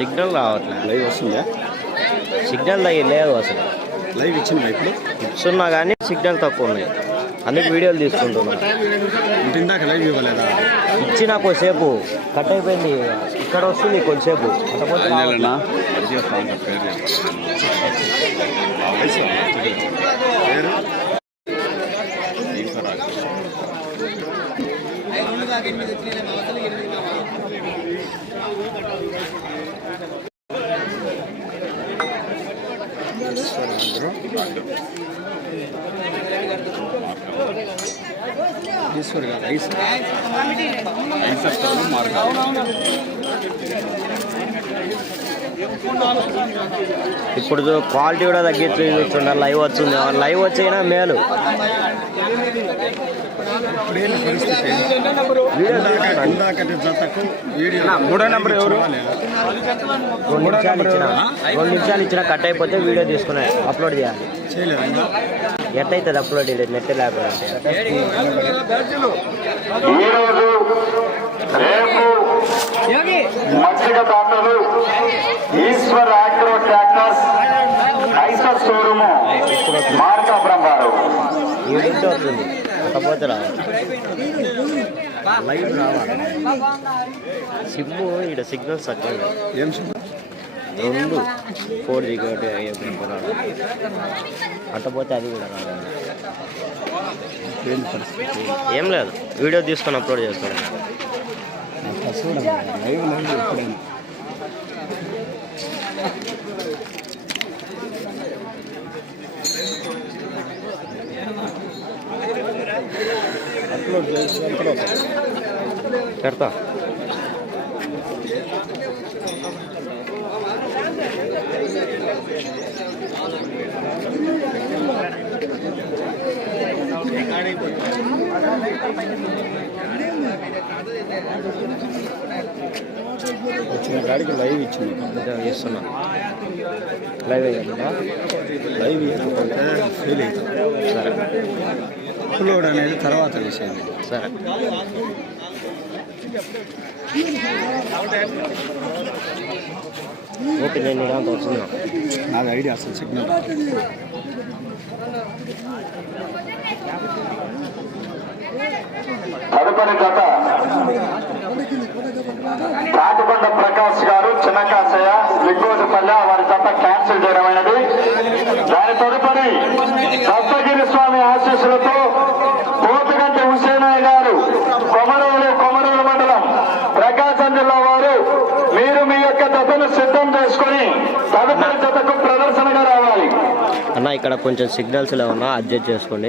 Signal రావట్లేదు live వస్తుందా? Signal తగ్గి లేదు అసలు. లైవ్ ఇచ్చిందా ఇప్పుడు? ఇస్తున్నా కానీ సిగ్నల్ తక్కువ ఉన్నాయి. అందుకు వీడియోలు తీసుకుంటున్నా. ఇంటి ఇందాక లైవ్ ఇవ్వలేదా? ఇచ్చిన కొద్దిసేపు. కట్ అయిపోయింది. ఇక్కడ వస్తుంది కొద్దిసేపు. కాకపోతే రావట్లేదు. పేరు ఈశ్వర్ గారు ఐస్ ఇప్పుడు క్వాలిటీ కూడా తగ్గించి చూస్తుంటారు లైవ్ వచ్చింది. లైవ్ వచ్చైనా మేలు. మూడో నెంబర్ ఎవరు? రెండు నిమిషాలు ఇచ్చిన. రెండు నిమిషాలు ఇచ్చిన కట్ అయిపోతే వీడియో తీసుకున్నా అప్లోడ్ చేయాలి. ఎట్టయితుంది అప్లోడ్ నెట్ లేకపోతే ఈరోజు రేపు మజ్జిగ దాతలు Eshwar agro tractors Eicher showroom Markapuram వారు ఏడింటి వస్తుంది? కాకపోతే రావాలి. లైవ్ రావాలి. ఇక్కడ సిగ్నల్స్ తక్కువ ఏం చెప్పు రెండు. ఫోర్ జీ ఒకటి రాదు. అట్టపోతే అది కూడా రాదు. పరిస్థితి? ఏం లేదు. వీడియో తీసుకొని అప్లోడ్ చేస్తాను చేసి అప్లోడ్ పెడతా. వచ్చిన కాడికి లైవ్ ఇచ్చింది. ఇదో ఇస్తున్నా లైవ్ అయ్యిందా లైవ్ ఇవ్వకపోతే ఫెయిల్ అవుతుంది సరే. అప్లోడ్ అనేది తర్వాత విషయం. సరే. ఓకే నేను ఇలాంటి వస్తున్నా. నాది ఐడియా అసలు సిగ్నల్ తదుపరి జత తాటికొండ ప్రకాష్ గారు చిన్నకాశయ్య లిగ్గోటిపల్లె వారి జత క్యాన్సిల్ చేయడమైనది. దాని తదుపరి సప్తగిరి స్వామి ఆశీస్సులతో పోతుగంటి హుసేనాయ్ గారు కొమరవులు కొమరవుల మండలం ప్రకాశం జిల్లా వారు మీరు మీ యొక్క జతను సిద్ధం చేసుకుని తదుపరి జతకు ప్రదర్శనగా రావాలి. అన్న ఇక్కడ కొంచెం సిగ్నల్స్ ఉన్నా అడ్జస్ట్ చేసుకోండి.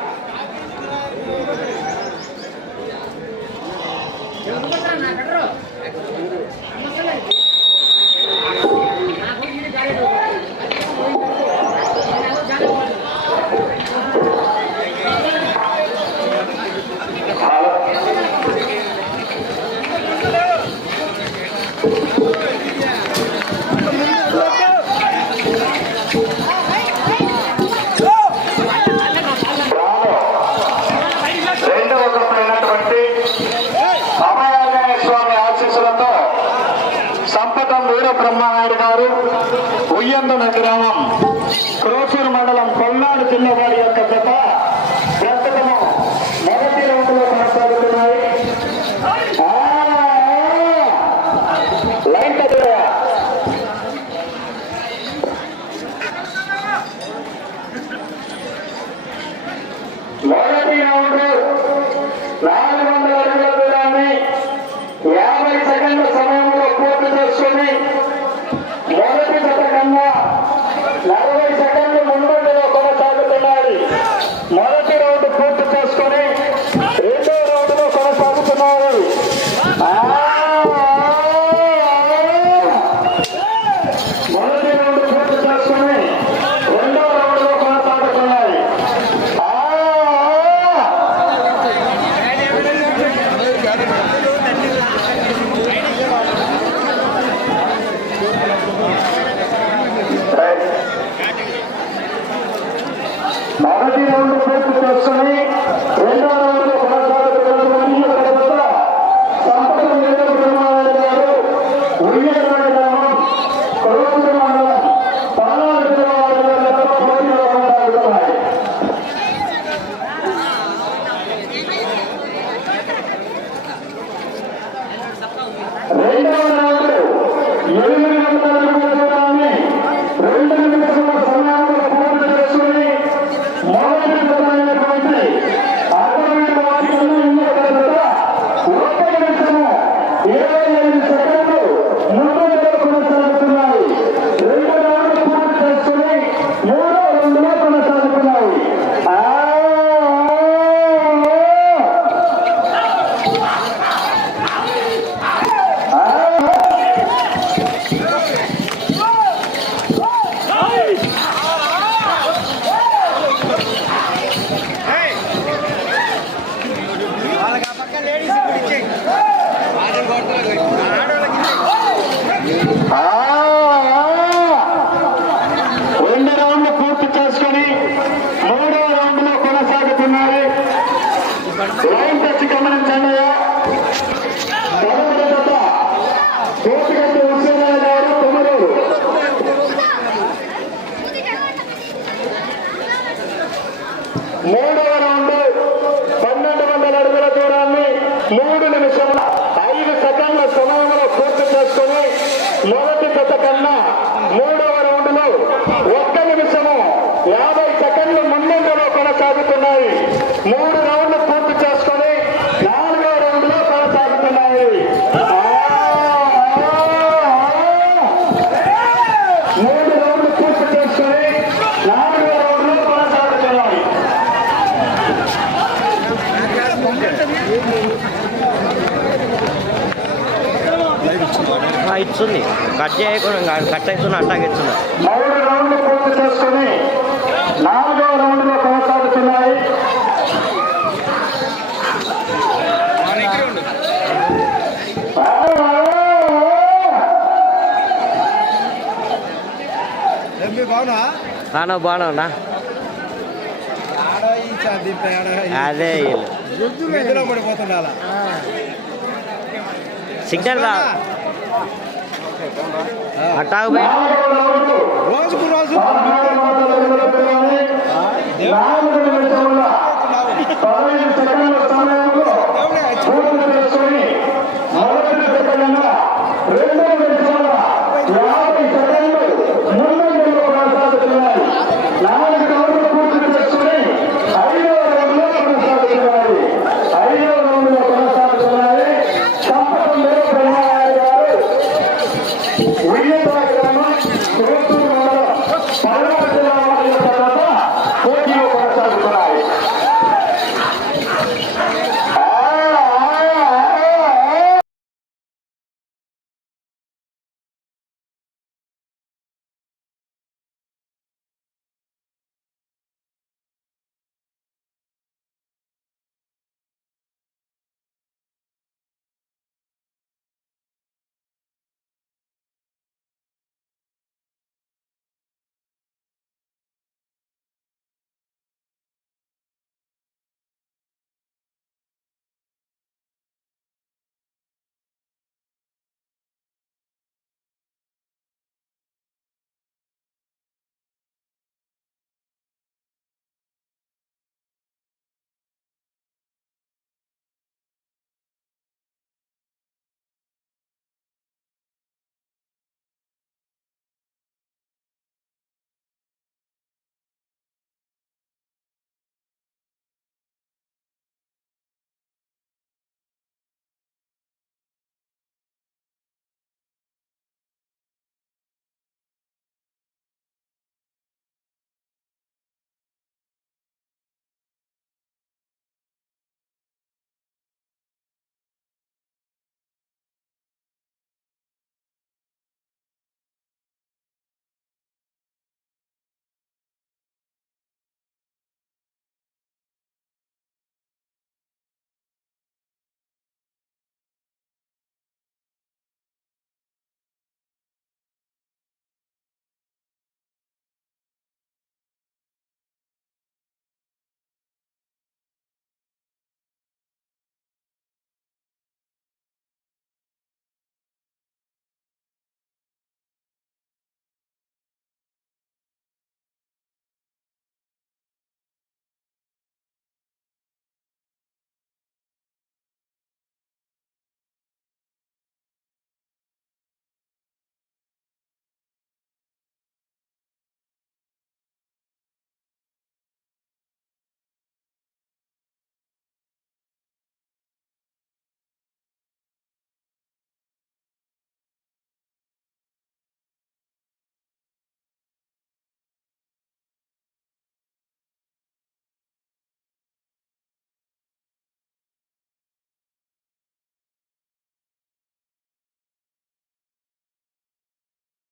Hallelujah. ఇచ్చింది. కట్ చేయకుండా కట్ అవుతున్నా అట్టాకి ఇస్తున్నా మూడు రౌండ్లు పూర్తి చేసుకుని నాలుగో రౌండ్లో కొనసాగుతున్నాయి. బాగున్నా? బాగున్నా అదే సిగ్నల్ రా. అట్టా రోజుకు రోజు దేవుడు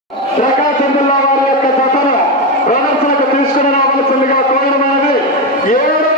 ప్రకాశం జిల్లా వారి యొక్క తపన ప్రదర్శనకు తీసుకుని రావాల్సిందిగా కోరమైనది. ఏడు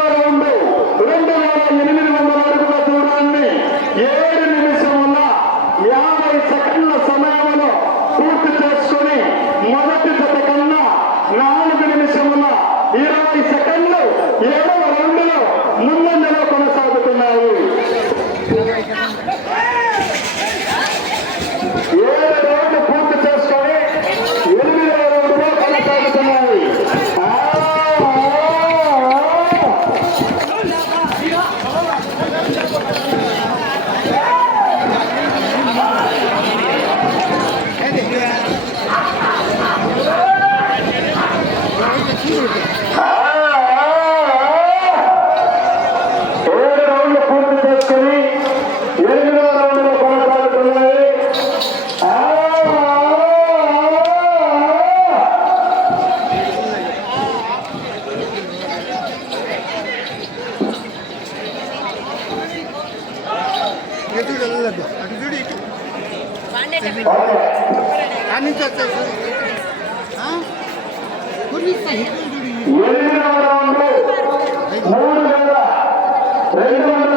ఎనిమిదవ రౌండ్ మూడు వేల రెండు వందల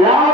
Yeah.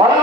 మనం